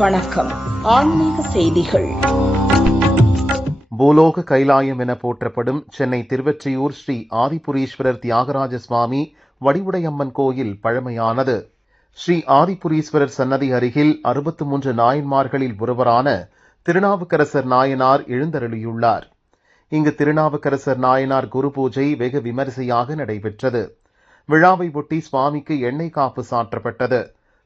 வணக்கம். ஆன்மீக செய்திகள். பூலோக கைலாயம் என போற்றப்படும் சென்னை திருவொற்றியூர் ஸ்ரீ ஆதிபுரீஸ்வரர் தியாகராஜ சுவாமி வடிவுடையம்மன் கோயில் பழமையானது. ஸ்ரீ ஆதிபுரீஸ்வரர் சன்னதி அருகில் 63 நாயன்மார்களில் ஒருவரான திருநாவுக்கரசர் நாயனார் எழுந்தருளியுள்ளார். இங்கு திருநாவுக்கரசர் நாயனார் குரு பூஜை வெகு விமரிசையாக நடைபெற்றது. விழாவை ஒட்டி சுவாமிக்கு எண்ணெய் காப்பு சாற்றப்பட்டது.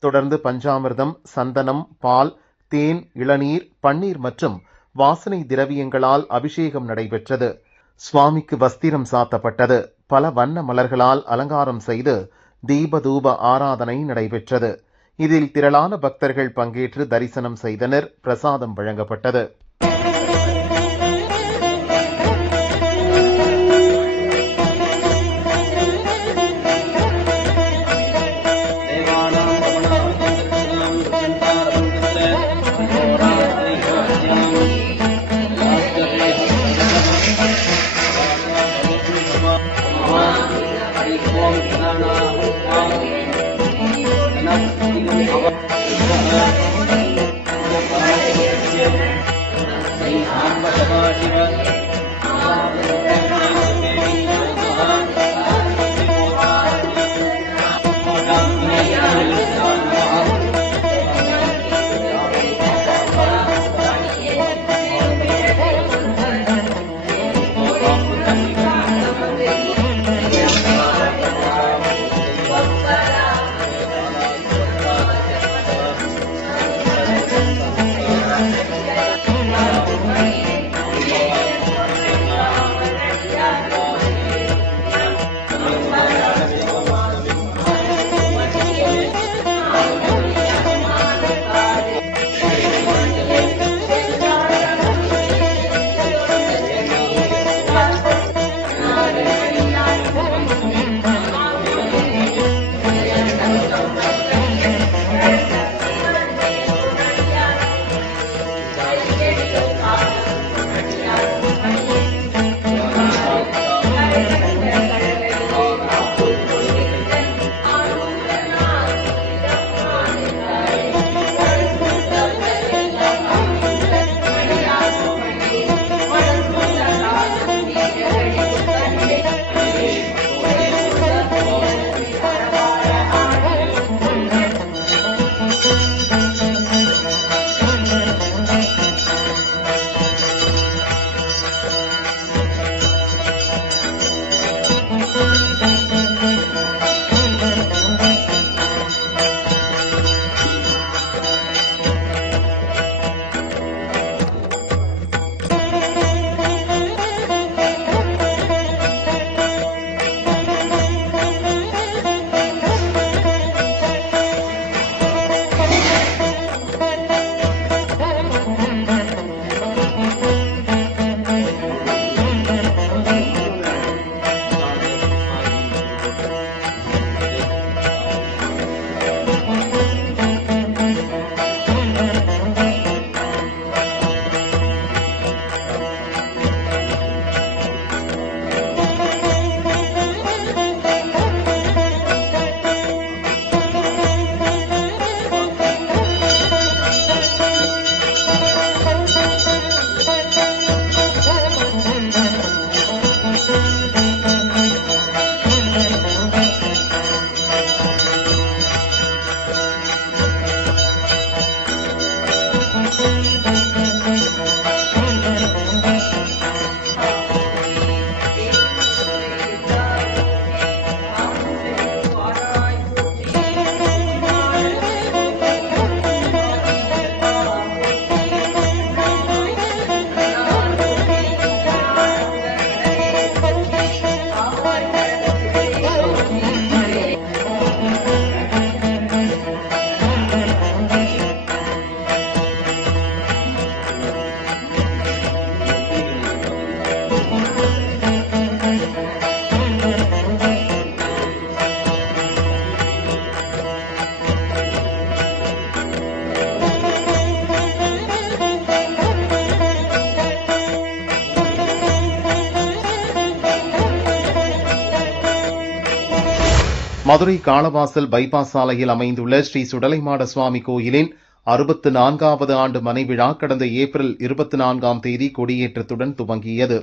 தொடர்ந்து பஞ்சாமிர்தம், சந்தனம், பால், தேன், இளநீர், பன்னீர் மற்றும் வாசனை திரவியங்களால் அபிஷேகம் நடைபெற்றது. சுவாமிக்கு வஸ்திரம் சாத்தப்பட்டது. பல வண்ண மலர்களால் அலங்காரம் செய்து தீப தூப ஆராதனை நடைபெற்றது. இதில் திரளான பக்தர்கள் பங்கேற்று தரிசனம் செய்தனர். பிரசாதம் வழங்கப்பட்டது. மதுரை காளவாசல் பைபாஸ் சாலையில் அமைந்துள்ள ஸ்ரீ சுடலைமாட சுவாமி கோயிலின் 64வது ஆண்டு மனைவிழா கடந்த ஏப்ரல் 24ஆம் தேதி கொடியேற்றத்துடன் துவங்கியது.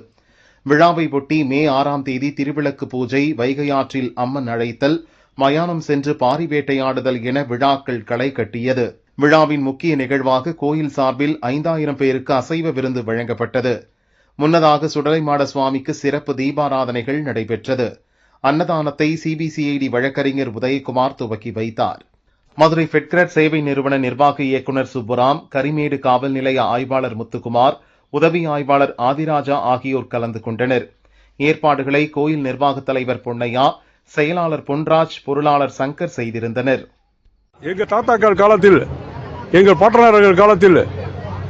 விழாவை ஒட்டி மே 6ஆம் தேதி திருவிளக்கு பூஜை, வைகை ஆற்றில் அம்மன் அழைத்தல், மயானம் சென்று பாரி வேட்டையாடுதல் என விழாக்கள் களை கட்டியது. விழாவின் முக்கிய நிகழ்வாக கோயில் சார்பில் 5000 பேருக்கு அசைவ விருந்து வழங்கப்பட்டது. முன்னதாக சுடலைமாட சுவாமிக்கு சிறப்பு தீபாராதனைகள் நடைபெற்றது. அன்னதானத்தை சிபிசிஐடி வழக்கறிஞர் உதயகுமார் துவக்கி வைத்தார். மதுரை பெட்கிரட் சேவை நிறுவன நிர்வாக இயக்குநர் சுப்புராம், கரிமேடு காவல் நிலைய ஆய்வாளர் முத்துக்குமார், உதவி ஆய்வாளர் ஆதிராஜா ஆகியோர் கலந்து கொண்டனர். ஏற்பாடுகளை கோயில் நிர்வாக தலைவர் பொன்னையா, செயலாளர் பொன்ராஜ், பொருளாளர் சங்கர் செய்திருந்தனர். எங்கள் தாத்தாக்கள் காலத்தில், எங்கள் பாட்டனார்கள் காலத்தில்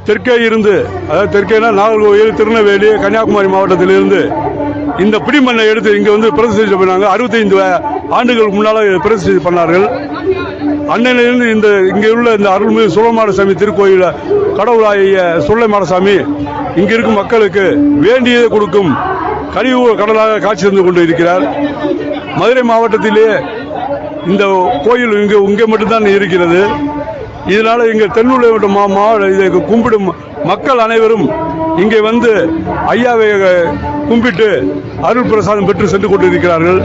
தெற்கே இருந்து, அதாவது தெற்கேனா நாகர்கோவில், திருநெல்வேலி, கன்னியாகுமரி மாவட்டத்தில் இருந்து இந்த பிடிமண்ணை எடுத்து இங்க வந்து பிரதிஷ்டை பண்ணாங்க. 65 ஆண்டுகளுக்கு முன்னால பிரதிஷ்டை பண்ணார்கள். அன்னையிலிருந்து இங்க உள்ள இந்த அருள்மிகு சுடலைமாடசாமி திருக்கோயில கடவுளாகிய சுடலைமாடசாமி இங்க இருக்கும் மக்களுக்கு வேண்டியதை கொடுக்கும் கழிவு கடலாக காட்சி தந்து கொண்டு இருக்கிறார். மதுரை மாவட்டத்திலே இந்த கோயில் இங்கே மட்டும்தான் இருக்கிறது. இதனால இங்க தென்னுள்ள இதை கும்பிடும் மக்கள் அனைவரும் இங்கே வந்து ஐயாவை கும்பிட்டு அருள் பிரசாதம் பெற்று சென்று கொண்டிருக்கிறார்கள்.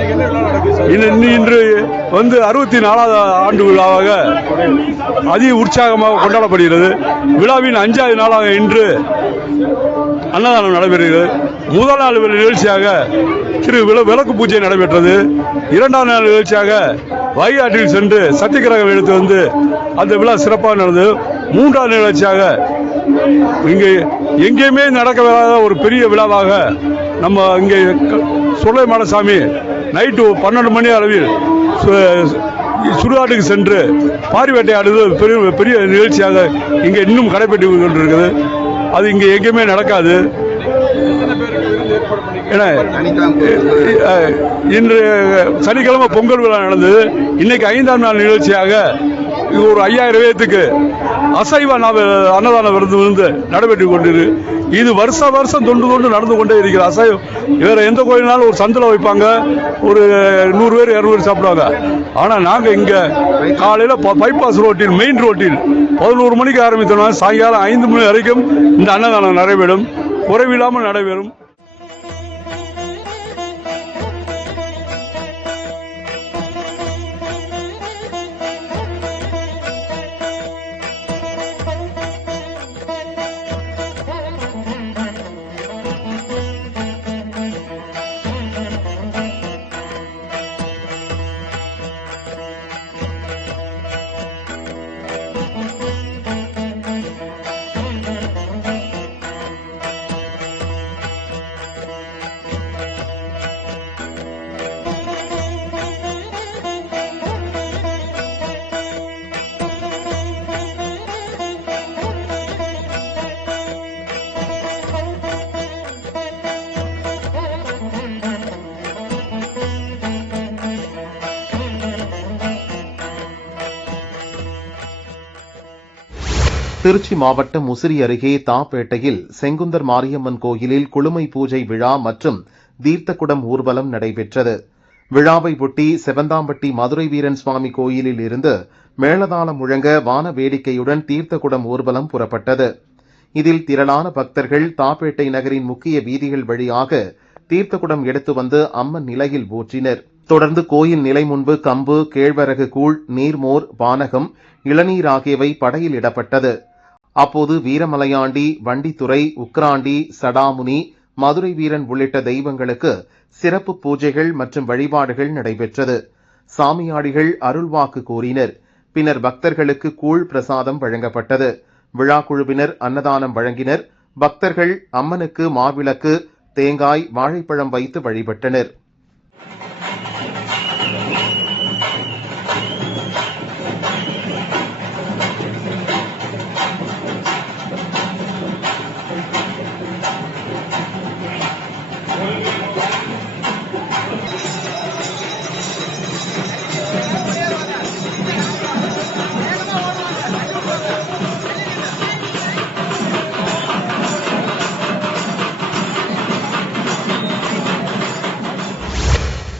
இன்று வந்து 64வது ஆண்டு விழாவாக அதிக உற்சாகமாக கொண்டாடப்படுகிறது. விழாவின் 5வது நாளாக இன்று அன்னதானம் நடைபெறுகிறது. முதல் நாள் நிகழ்ச்சியாக விளக்கு பூஜை நடைபெற்றது. 2ஆம் நாள் நிகழ்ச்சியாக வைகை ஆற்றில் சென்று சத்தியகிரகம் எடுத்து வந்து அந்த விழா சிறப்பாக நடந்தது. 3ஆம் நிகழ்ச்சியாக இங்கே எங்கேயுமே நடக்கவில்லாத ஒரு பெரிய விழாவாக நம்ம இங்கே சுடலைமாடசாமி நைட்டு 12 மணி அளவில் சுடுகாட்டுக்கு சென்று பாரி வேட்டையாடுவது பெரிய நிகழ்ச்சியாக இங்கே இன்னும் கடைபெற்று கொண்டிருக்கிறது. அது இங்கே எங்கேயுமே நடக்காது. இன்று சனிக்கிழமை பொங்கல் விழா நடந்தது. இன்னைக்கு 5ஆம் நாள் நிகழ்ச்சியாக ஒரு 5000 பேருக்கு அசைவ அன்னதான விருந்து நடைபெற்றுக் கொண்டிருக்கு. இது வருஷம் தொண்டு நடந்து கொண்டே இருக்கிற அசைவம். வேற எந்த கோயில்னாலும் ஒரு சந்தில வைப்பாங்க, ஒரு 100 பேர் 200 பேர் சாப்பிடுவாங்க. ஆனா நாங்க இங்க காலையில பைபாஸ் ரோட்டில், மெயின் ரோட்டில் 11 மணிக்கு ஆரம்பித்தோம்னா சாயங்காலம் 5 மணி வரைக்கும் இந்த அன்னதானம் நடைபெறும், குறைவில்லாமல் நடைபெறும். திருச்சி மாவட்டம் முசிறி அருகே தாப்பேட்டையில் செங்குந்தர் மாரியம்மன் கோயிலில் குளுமை பூஜை விழா மற்றும் தீர்த்தக்குடம் ஊர்வலம் நடைபெற்றது. விழாவை ஒட்டி செவந்தாம்பட்டி மதுரை வீரன் சுவாமி கோயிலில் இருந்து மேளதாளம் முழங்க வான வேடிக்கையுடன் தீர்த்தக்குடம் ஊர்வலம் புறப்பட்டது. இதில் திரளான பக்தர்கள் தாப்பேட்டை நகரின் முக்கிய வீதிகள் வழியாக தீர்த்தக்குடம் எடுத்து வந்து அம்மன் நிலையில் ஊற்றினர். தொடர்ந்து கோயில் நிலை முன்பு கம்பு, கேழ்வரகு கூழ், நீர்மோர், பானகம், இளநீர் ஆகியவை படையில் இடப்பட்டது. அப்போது வீரமலையாண்டி, வண்டித்துறை, உக்ராண்டி, சடாமுனி, மதுரை வீரன் உள்ளிட்ட தெய்வங்களுக்கு சிறப்பு பூஜைகள் மற்றும் வழிபாடுகள் நடைபெற்றது. சாமியாடிகள் அருள்வாக்கு கூறினர். பின்னர் பக்தர்களுக்கு கூழ் பிரசாதம் வழங்கப்பட்டது. விழா குழுவினர் அன்னதானம் வழங்கினர். பக்தர்கள் அம்மனுக்கு மாவிளக்கு, தேங்காய், வாழைப்பழம் வைத்து வழிபட்டனர்.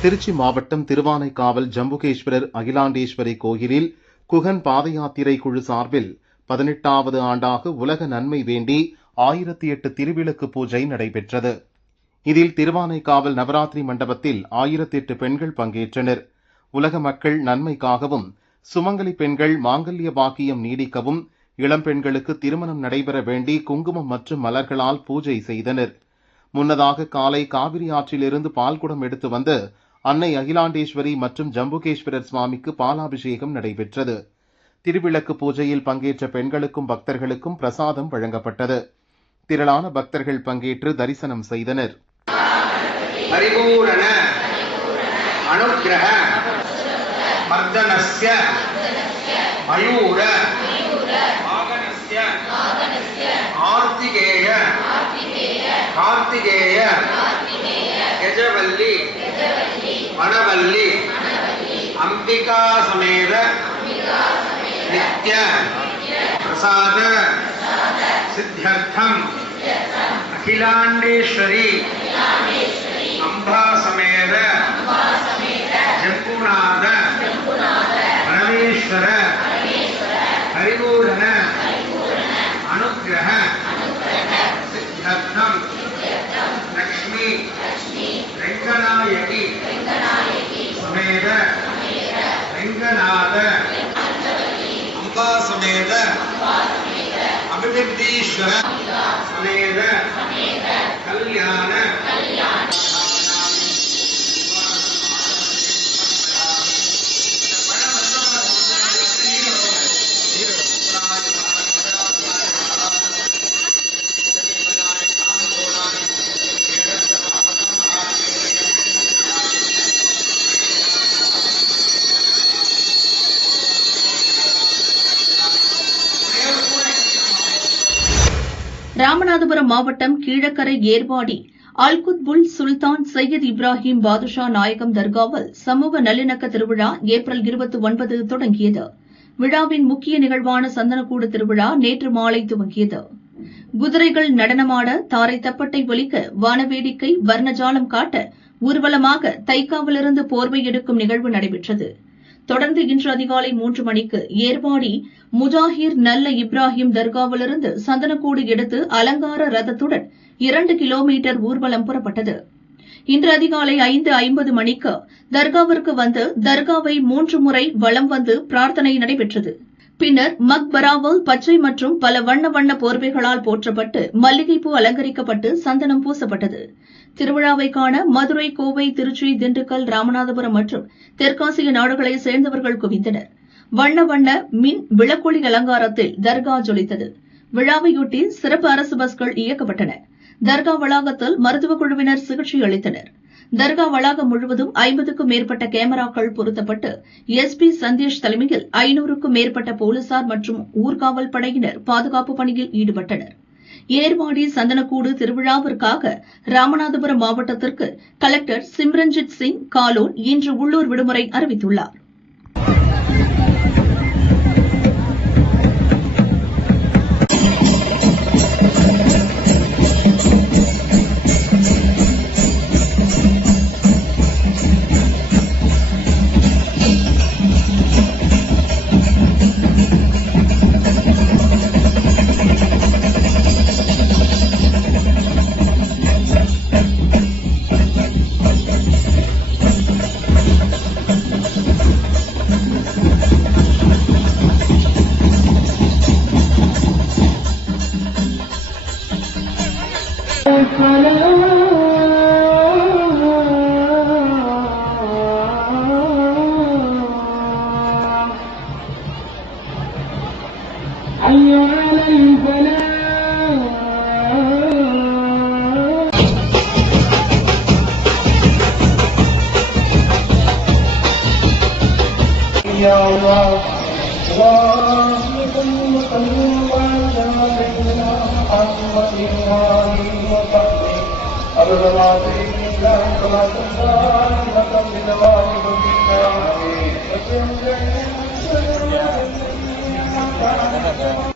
திருச்சி மாவட்டம் திருவானைக்காவல் ஜம்புகேஸ்வரர் அகிலாண்டேஸ்வரி கோயிலில் குகன் பாத யாத்திரை குழு சார்பில் 18வது ஆண்டாக உலக நன்மை வேண்டி 1008 திருவிளக்கு பூஜை நடைபெற்றது. இதில் திருவானைக்காவல் நவராத்திரி மண்டபத்தில் 1008 பெண்கள் பங்கேற்றனர். உலக மக்கள் நன்மைக்காகவும், சுமங்கலி பெண்கள் மாங்கல்ய பாக்கியம் நீடிக்கவும், இளம்பெண்களுக்கு திருமணம் நடைபெற வேண்டி குங்குமம் மற்றும் மலர்களால் பூஜை செய்தனர். முன்னதாக காலை காவிரி ஆற்றிலிருந்து பால்குடம் எடுத்து வந்து அன்னை அகிலாண்டேஸ்வரி மற்றும் ஜம்புகேஸ்வரர் சுவாமிக்கு பாலாபிஷேகம் நடைபெற்றது. திருவிளக்கு பூஜையில் பங்கேற்ற பெண்களுக்கும் பக்தர்களுக்கும் பிரசாதம் வழங்கப்பட்டது. திரளான பக்தர்கள் பங்கேற்று தரிசனம் செய்தனர். பரிபூரண அனுக்கிரக மர்தனஸ்ய மயூர வாகனஸ்ய ஆர்த்திகேய கார்த்திகேய கஜவல்லி வனவல்லி அம்பிகா சமேத நித்ய பிரசாத சித்தியர்த்தம் அகிலாண்டேஸ்வரி அம்பா சமேத ஜம்புநாத பரமேஸ்வர பரிபூரண அனுக்கிரக சித்தியர்த்தம் லக்ஷ்மி ரெங்கநாயகி சமேத ரெங்கநாத அம்பா சமேத அபிவிருத்தீஸ்வர சமேத கல்யாண ராமநாதபுரம் மாவட்டம் கீழக்கரை ஏர்வாடி அல்குத்புல் சுல்தான் சையத் இப்ராஹிம் பாதுஷா நாயகம் தர்காவில் சமூக நல்லிணக்க திருவிழா ஏப்ரல் 29 தொடங்கியது. விழாவின் முக்கிய நிகழ்வான சந்தனக்கூடு திருவிழா நேற்று மாலை துவங்கியது. குதிரைகள் நடனமாட, தாரை தப்பட்டை ஒலிக்க, வானவேடிக்கை, வர்ணஜாலம் காட்ட, ஊர்வலமாக தைக்காவிலிருந்து போர்வை எடுக்கும் நிகழ்வு நடைபெற்றது. தொடர்ந்து இன்று அதிகாலை 3 மணிக்கு ஏர்வாடி முஜாஹிர் நல்ல இப்ராஹிம் தர்காவிலிருந்து சந்தனக்கூடு எடுத்து அலங்கார ரதத்துடன் 2 கிலோமீட்டர் ஊர்வலம் புறப்பட்டது. இன்று அதிகாலை 5:50 மணிக்கு தர்காவிற்கு வந்து தர்காவை 3 முறை வலம் வந்து பிரார்த்தனை நடைபெற்றது. பின்னர் மக்பராவில் பச்சை மற்றும் பல வண்ண வண்ண போர்வைகளால் போற்றப்பட்டு மல்லிகைப்பூ அலங்கரிக்கப்பட்டு சந்தனம் பூசப்பட்டது. திருவிழாவை காண மதுரை, கோவை, திருச்சி, திண்டுக்கல், ராமநாதபுரம் மற்றும் தெற்காசிய நாடுகளைச் சேர்ந்தவர்கள் குவிந்தனர். வண்ண வண்ண மின் விளக்கொளி அலங்காரத்தில் தர்கா ஜொலித்தது. விழாவையொட்டி சிறப்பு அரசு பஸ்கள் இயக்கப்பட்டன. தர்கா வளாகத்தில் மருத்துவக் குழுவினர் சிகிச்சை அளித்தனர். தர்கா வளாகம் முழுவதும் 50க்கும் மேற்பட்ட கேமராக்கள் பொருத்தப்பட்டு எஸ்பி சந்தேஷ் தலைமையில் 500க்கும் மேற்பட்ட போலீசார் மற்றும் ஊர்காவல் படையினர் பாதுகாப்பு பணியில் ஈடுபட்டனர். ஏர்வாடி சந்தனக்கூடு திருவிழாவிற்காக ராமநாதபுரம் மாவட்டத்திற்கு கலெக்டர் சிம்ரன்ஜித் சிங் காலோன் இன்று உள்ளூர் விடுமுறை அறிவித்துள்ளார். Gracias.